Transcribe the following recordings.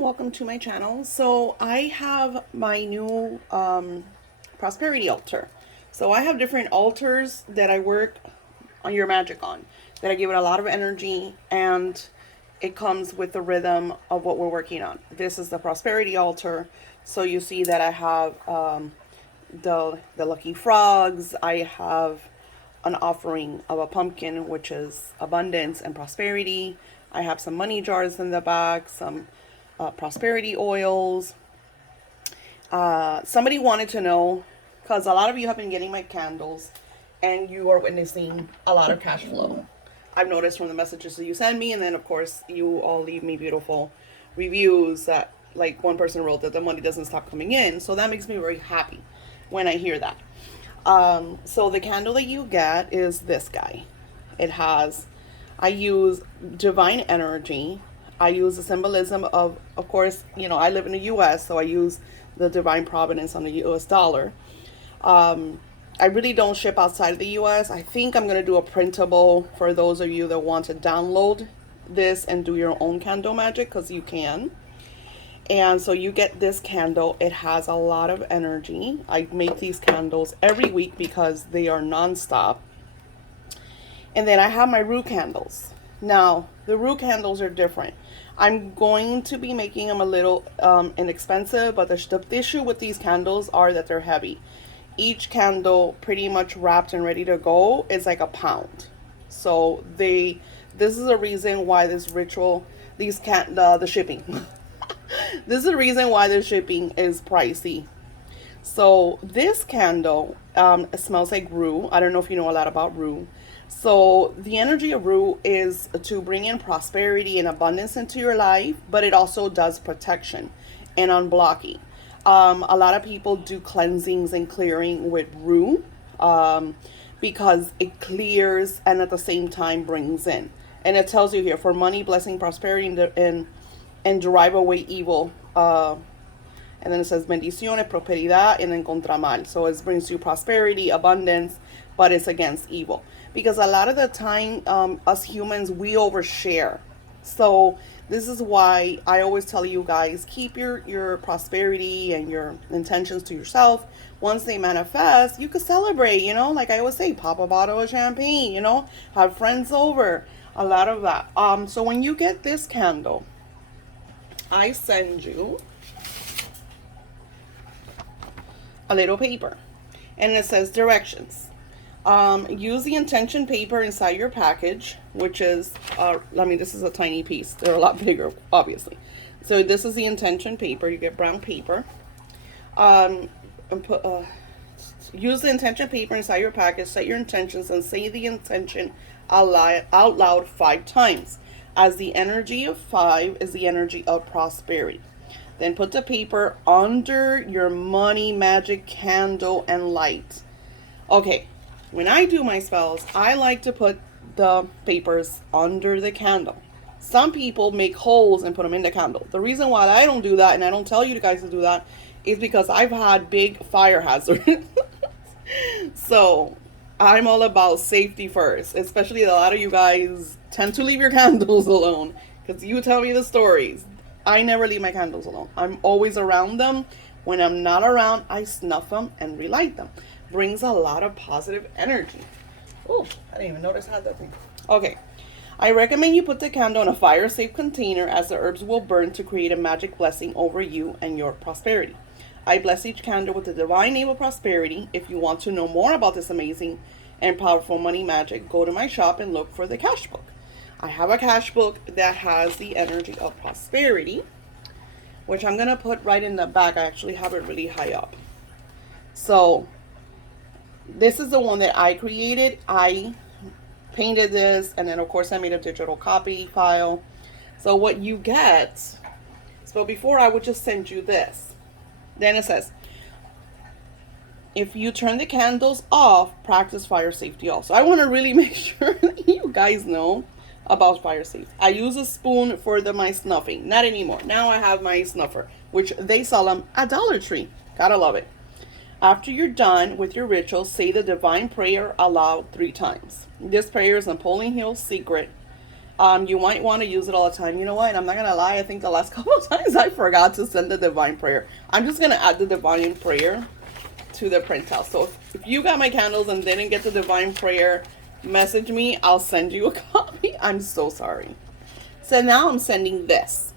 and welcome to my channel. So I have my new prosperity altar. So I have different altars that I work on your magic on, that I give it a lot of energy, and it comes with the rhythm of what we're working on. This is the prosperity altar. So you see that I have the lucky frogs. I have an offering of a pumpkin, which is abundance and prosperity. I have some money jars in the back, some prosperity oils. Somebody wanted to know, because a lot of you have been getting my candles and you are witnessing a lot of cash flow. I've noticed from the messages that you send me, and then of course you all leave me beautiful reviews that, like, one person wrote that the money doesn't stop coming in. So that makes me very happy when I hear that. So the candle that you get is this guy. I use divine energy. I use the symbolism of course, I live in the US, so I use the divine providence on the US dollar. I really don't ship outside of the US. I think I'm going to do a printable for those of you that want to download this and do your own candle magic, because you can. And so you get this candle. It has a lot of energy. I make these candles every week because they are non-stop. And then I have my Rue candles. Now, the Rue candles are different. I'm going to be making them a little inexpensive, but the issue with these candles are that they're heavy. Each candle, pretty much wrapped and ready to go, is like a pound. So this is a reason why this ritual, the shipping. This is the reason why the shipping is pricey. So this candle, it smells like Rue. I don't know if you know a lot about Rue. So the energy of Rue is to bring in prosperity and abundance into your life, but it also does protection and unblocking. A lot of people do cleansings and clearing with Rue because it clears and at the same time brings in. And it tells you here, for money, blessing, prosperity, and drive away evil. And then it says bendiciones, prosperidad, and then contra mal. So it brings you prosperity, abundance, but it's against evil. Because a lot of the time, us humans, we overshare. So this is why I always tell you guys, keep your prosperity and your intentions to yourself. Once they manifest, you could celebrate, like I always say, pop a bottle of champagne, have friends over, a lot of that. So when you get this candle, I send you a little paper, and it says directions. Use the intention paper inside your package, which is, this is a tiny piece. They're a lot bigger, obviously. So this is the intention paper. You get brown paper. Use the intention paper inside your package, set your intentions, and say the intention out loud 5 times, as the energy of 5 is the energy of prosperity. Then put the paper under your money magic candle and light. Okay, when I do my spells, I like to put the papers under the candle. Some people make holes and put them in the candle. The reason why I don't do that, and I don't tell you guys to do that, is because I've had big fire hazards. So I'm all about safety first, especially a lot of you guys tend to leave your candles alone because you tell me the stories. I never leave my candles alone. I'm always around them. When I'm not around, I snuff them and relight them. Brings a lot of positive energy. Oh, I didn't even notice I had that thing. Okay. I recommend you put the candle in a fire-safe container, as the herbs will burn to create a magic blessing over you and your prosperity. I bless each candle with the divine name of prosperity. If you want to know more about this amazing and powerful money magic, go to my shop and look for the Cashbook. I have a Cashbook that has the energy of prosperity, which I'm going to put right in the back. I actually have it really high up. So this is the one that I created. I painted this, and then of course I made a digital copy file. So what you get, so before I would just send you this. Then it says, if you turn the candles off, practice fire safety also. I want to really make sure that you guys know about fire safety. I use a spoon for my snuffing. Not anymore. Now I have my snuffer, which they sell them at Dollar Tree. Gotta love it. After you're done with your ritual, say the divine prayer aloud 3 times. This prayer is Napoleon Hill's secret You might want to use it all the time. You know what? I'm not gonna lie. I think the last couple of times I forgot to send the divine prayer. I'm just gonna add the divine prayer to the printout. So if you got my candles and didn't get the divine prayer, message me. I'll send you a copy. I'm so sorry. So now I'm sending this.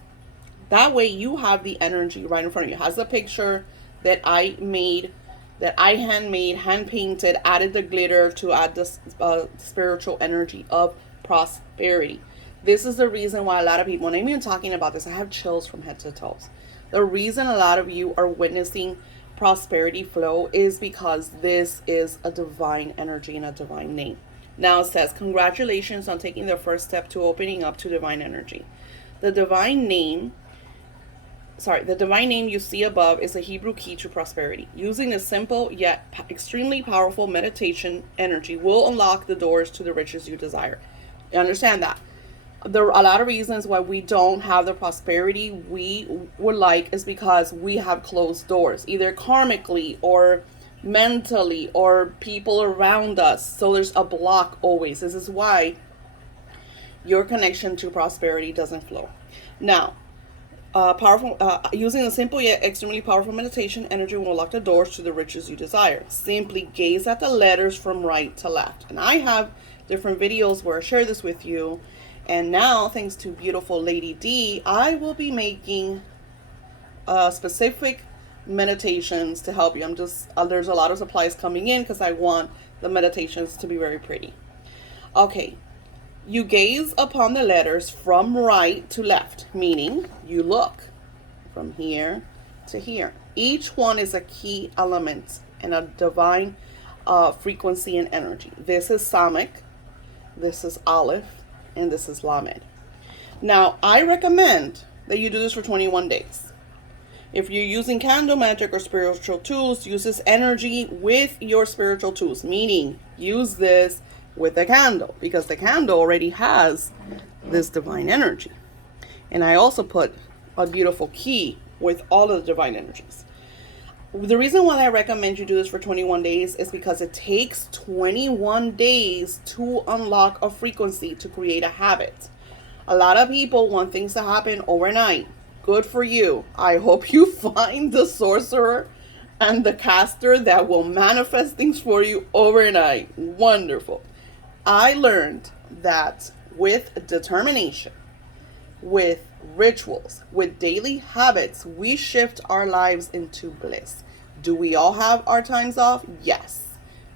That way you have the energy right in front of you. It has the picture that I made, that I handmade, hand painted, added the glitter to add the spiritual energy of prosperity. This is the reason why a lot of people, and I'm even talking about this, I have chills from head to toes. The reason a lot of you are witnessing prosperity flow is because this is a divine energy and a divine name. Now it says, congratulations on taking the first step to opening up to divine energy. The divine name you see above is a Hebrew key to prosperity. Using a simple yet extremely powerful meditation energy will unlock the doors to the riches you desire. You understand that? There are a lot of reasons why we don't have the prosperity we would like is because we have closed doors, either karmically or mentally or people around us. So there's a block always. This is why your connection to prosperity doesn't flow. Now, using a simple yet extremely powerful meditation energy will unlock the doors to the riches you desire. Simply gaze at the letters from right to left. And I have different videos where I share this with you. And now, thanks to beautiful Lady D, I will be making specific meditations to help you. I'm just, there's a lot of supplies coming in because I want the meditations to be very pretty. Okay, you gaze upon the letters from right to left, meaning you look from here to here. Each one is a key element and a divine frequency and energy. This is Samek, this is Aleph, and this is Lamed. Now, I recommend that you do this for 21 days. If you're using candle magic or spiritual tools, use this energy with your spiritual tools, meaning use this with the candle because the candle already has this divine energy. And I also put a beautiful key with all of the divine energies. The reason why I recommend you do this for 21 days is because it takes 21 days to unlock a frequency to create a habit. A lot of people want things to happen overnight. Good for you. I hope you find the sorcerer and the caster that will manifest things for you overnight. Wonderful. I learned that with determination, with rituals, with daily habits, we shift our lives into bliss. Do we all have our times off? Yes.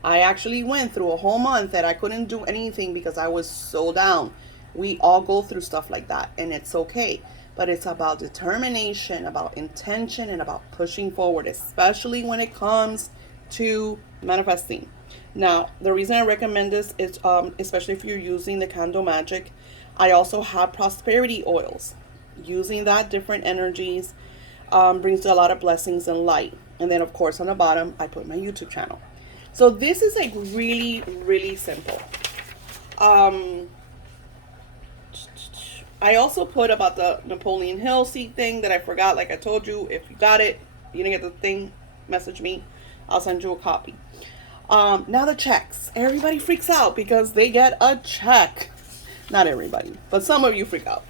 I actually went through a whole month that I couldn't do anything because I was so down. We all go through stuff like that, and it's okay. But it's about determination, about intention, and about pushing forward, especially when it comes to manifesting. Now, the reason I recommend this is, especially if you're using the candle magic, I also have prosperity oils. Using that, different energies brings a lot of blessings and light. And then, of course, on the bottom, I put my YouTube channel. So this is like really, really simple. I also put about the Napoleon Hill seed thing that I forgot. Like I told you, if you got it, you didn't get the thing, message me. I'll send you a copy. Now the checks. Everybody freaks out because they get a check. Not everybody, but some of you freak out.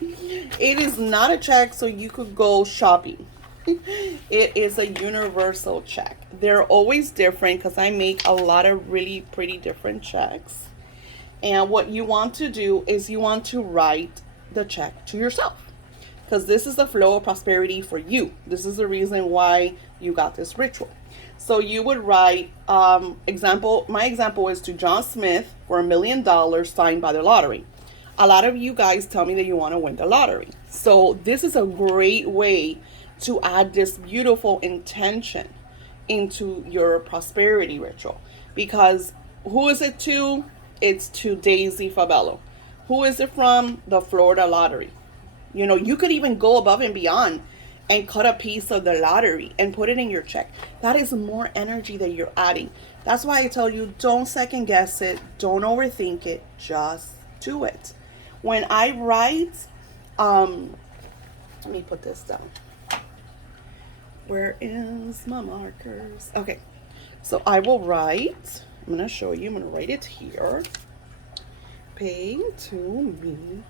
It is not a check so you could go shopping. It is a universal check. They're always different because I make a lot of really pretty different checks. And what you want to do is you want to write the check to yourself, because this is the flow of prosperity for you. This is the reason why you got this ritual. So you would write, my example is to John Smith for $1 million signed by the lottery. A lot of you guys tell me that you want to win the lottery. So this is a great way to add this beautiful intention into your prosperity ritual. Because who is it to? It's to Daisy Fabello. Who is it from? The Florida lottery. You know, you could even go above and beyond and cut a piece of the lottery and put it in your check. That is more energy that you're adding. That's why I tell you, don't second guess it. Don't overthink it. Just do it. When I write, let me put this down. Where is my markers? Okay, so I will write. I'm going to show you. I'm going to write it here. pay to me.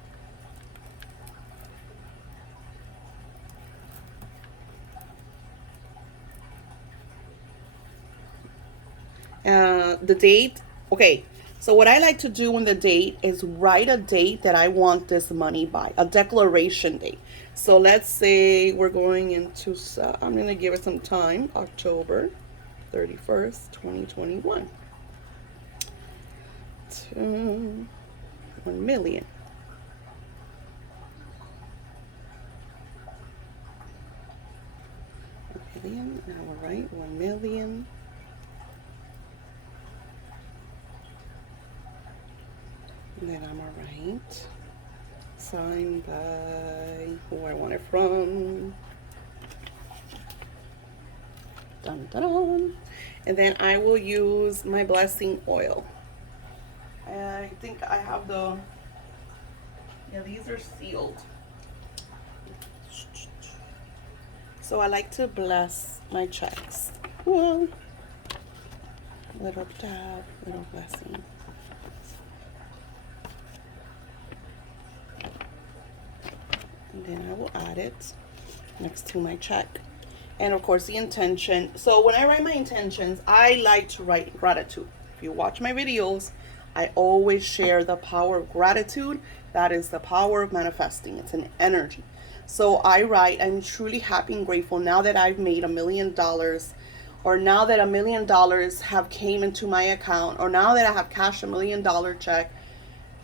The date. Okay, so what I like to do in the date is write a date that I want this money by, a declaration date. So let's say we're going into, I'm going to give it some time, October 31st, 2021. To 1 million. Now we'll write 1 million. And then I'm gonna write signed by who I want it from. Dun, dun, dun. And then I will use my blessing oil. I think I have yeah, these are sealed. So I like to bless my checks. Well, little dab, little blessing. And then I will add it next to my check. And of course the intention. So when I write my intentions, I like to write gratitude. If you watch my videos, I always share the power of gratitude. That is the power of manifesting. It's an energy. So I write, I'm truly happy and grateful now that I've made $1 million, or now that $1 million have came into my account, or now that I have cashed $1 million check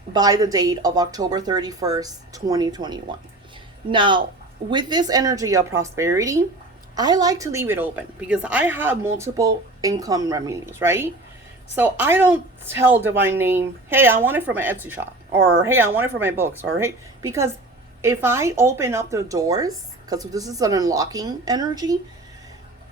by the date of October 31st, 2021. Now, with this energy of prosperity, I like to leave it open because I have multiple income revenues, right? So I don't tell Divine Name, hey, I want it for my Etsy shop, or hey, I want it for my books, or hey, because if I open up the doors, because this is an unlocking energy,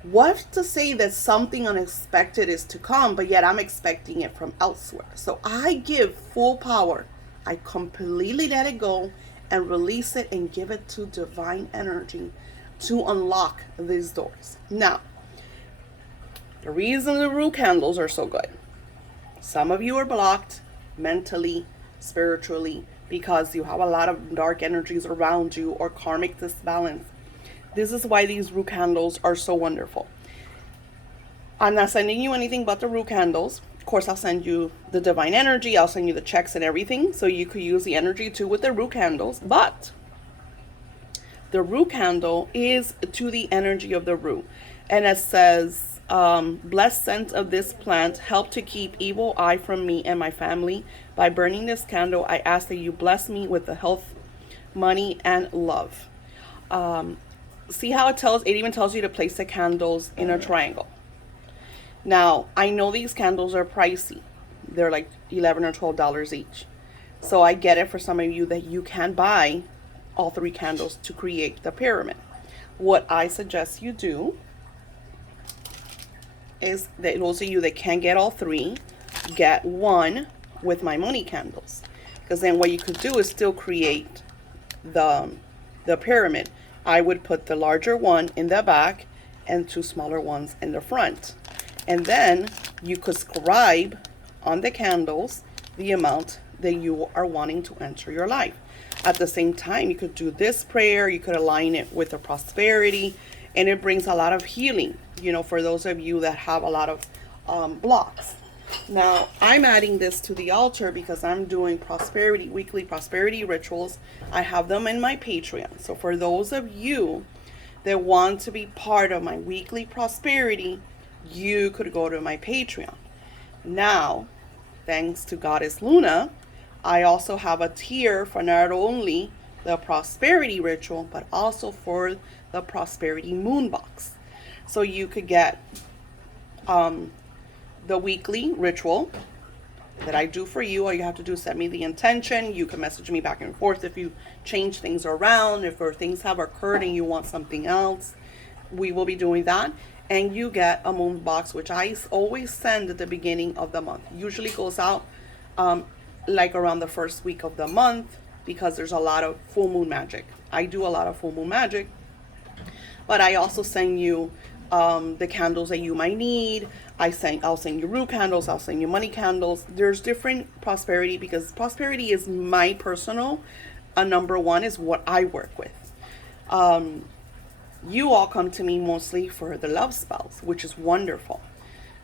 what's to say that something unexpected is to come, but yet I'm expecting it from elsewhere? So I give full power. I completely let it go and release it and give it to divine energy to unlock these doors. Now, the reason the Rue candles are so good. Some of you are blocked mentally, spiritually, because you have a lot of dark energies around you or karmic disbalance. This is why these Rue candles are so wonderful. I'm not sending you anything but the Rue candles. Of course, I'll send you the divine energy. I'll send you the checks and everything. So you could use the energy too with the Rue candles. But the Rue candle is to the energy of the Rue. And it says, blessed scent of this plant help to keep evil eye from me and my family. By burning this candle, I ask that you bless me with the health, money, and love. See how it even tells you to place the candles in a triangle. Now, I know these candles are pricey. They're like $11 or $12 each. So I get it for some of you that you can buy all 3 candles to create the pyramid. What I suggest you do is that those of you that can get all 3, get one with my money candles. Because then what you could do is still create the pyramid. I would put the larger one in the back and 2 smaller ones in the front. And then you could scribe on the candles the amount that you are wanting to enter your life. At the same time, you could do this prayer. You could align it with the prosperity, and it brings a lot of healing, you know, for those of you that have a lot of blocks. Now, I'm adding this to the altar because I'm doing weekly prosperity rituals. I have them in my Patreon. So for those of you that want to be part of my weekly prosperity, you could go to my Patreon. Now, thanks to Goddess Luna, I also have a tier for not only the prosperity ritual, but also for the prosperity moon box. So you could get the weekly ritual that I do for you. All you have to do is send me the intention. You can message me back and forth if you change things around, if things have occurred and you want something else. We will be doing that. And you get a moon box, which I always send at the beginning of the month. Usually goes out like around the first week of the month, because there's a lot of full moon magic. I do a lot of full moon magic, but I also send you the candles that you might need. I'll send you Rue candles. I'll send you money candles. There's different prosperity, because prosperity is my personal number one, is what I work with. You all come to me mostly for the love spells, which is wonderful.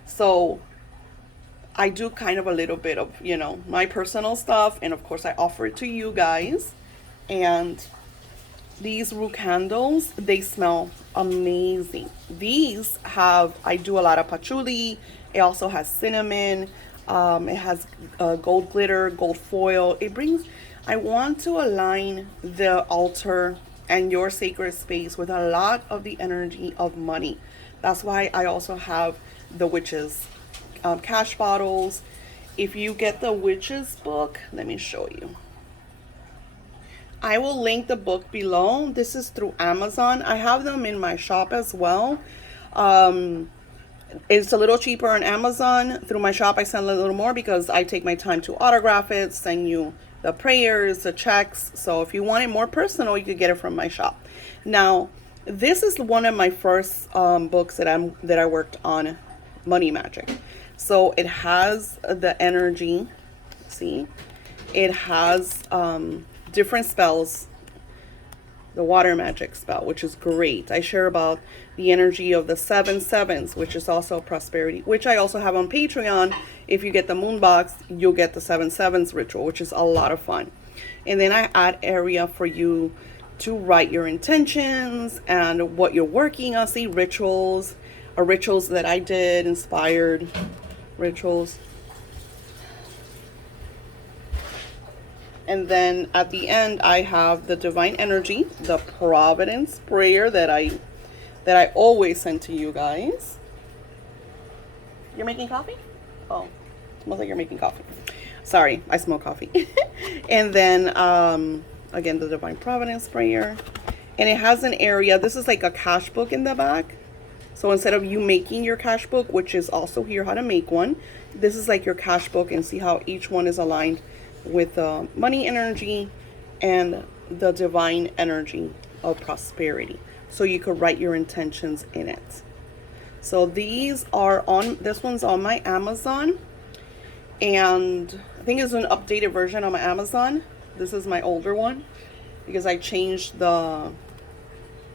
So I do kind of a little bit of, my personal stuff, and of course I offer it to you guys. And these Rue candles, they smell amazing. These I do a lot of patchouli. It also has cinnamon. It has gold glitter, gold foil. I want to align the altar and your sacred space with a lot of the energy of money. That's why I also have the witches cash bottles. If you get the witches book, let me show you. I will link the book below. This is through Amazon. I have them in my shop as well. It's a little cheaper on Amazon. Through my shop, I sell a little more because I take my time to autograph it, send you the prayers, the checks. So if you want it more personal, you could get it from my shop. Now, this is one of my first books that I worked on, money magic. So it has the energy. See, it has different spells. The water magic spell, which is great. I share about the energy of the 7 sevens, which is also prosperity, which I also have on Patreon. If you get the moon box, you'll get the 7 sevens ritual, which is a lot of fun. And then I add area for you to write your intentions and what you're working on. See, rituals, or rituals that I did, inspired rituals. And then at the end, I have the divine energy, the providence prayer that I always send to you guys. You're making coffee? Oh, smells like you're making coffee. Sorry, I smell coffee. And then again, the divine providence prayer. And it has an area. This is like a cash book in the back. So instead of you making your cash book, which is also here how to make one, this is like your cash book, and see how each one is aligned with the money energy and the divine energy of prosperity. So you could write your intentions in it. So this one's on my Amazon, and I think it's an updated version on my Amazon. This is my older one because I changed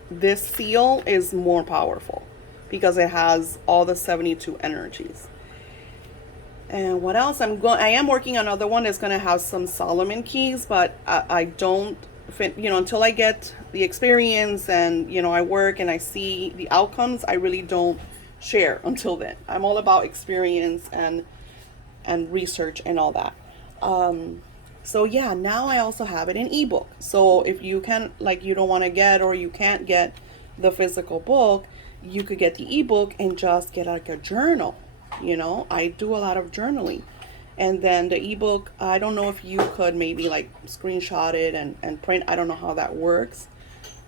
this seal is more powerful because it has all the 72 energies. And what else? I am working on another one that's going to have some Solomon keys, but I don't, until I get the experience and, I work and I see the outcomes, I really don't share until then. I'm all about experience and research and all that. So yeah, now I also have it in ebook. So if you you don't want to get, or you can't get the physical book, you could get the ebook and just get like a journal. I do a lot of journaling. And then the ebook, I don't know if you could maybe like screenshot it and print. I don't know how that works,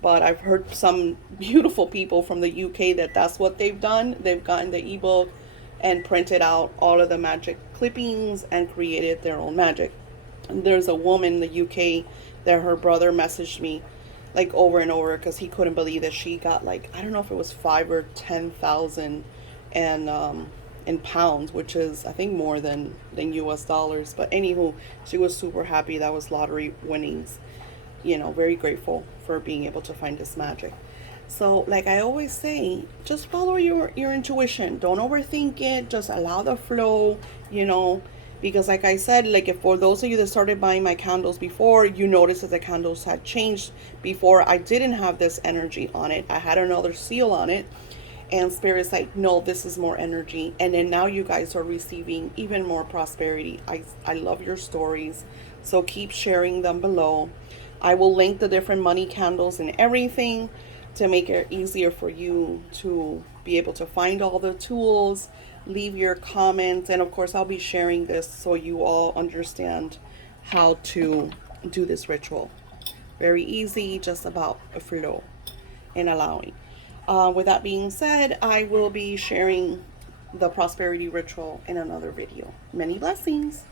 but I've heard some beautiful people from the UK that's what they've done. They've gotten the ebook and printed out all of the magic clippings and created their own magic. And there's a woman in the UK that her brother messaged me like over and over because he couldn't believe that she got like, I don't know if it was 5 or 10,000 and in pounds, which is I think more than US dollars. But anywho, she was super happy. That was lottery winnings. Very grateful for being able to find this magic. So like I always say, just follow your intuition. Don't overthink it. Just allow the flow, because like I said, like if for those of you that started buying my candles before, you noticed that the candles had changed. Before, I didn't have this energy on it. I had another seal on it. And Spirit's like, no, this is more energy. And then now you guys are receiving even more prosperity. I love your stories. So keep sharing them below. I will link the different money candles and everything to make it easier for you to be able to find all the tools, leave your comments. And of course, I'll be sharing this so you all understand how to do this ritual. Very easy, just about a flow and allowing. With that being said, I will be sharing the prosperity ritual in another video. Many blessings.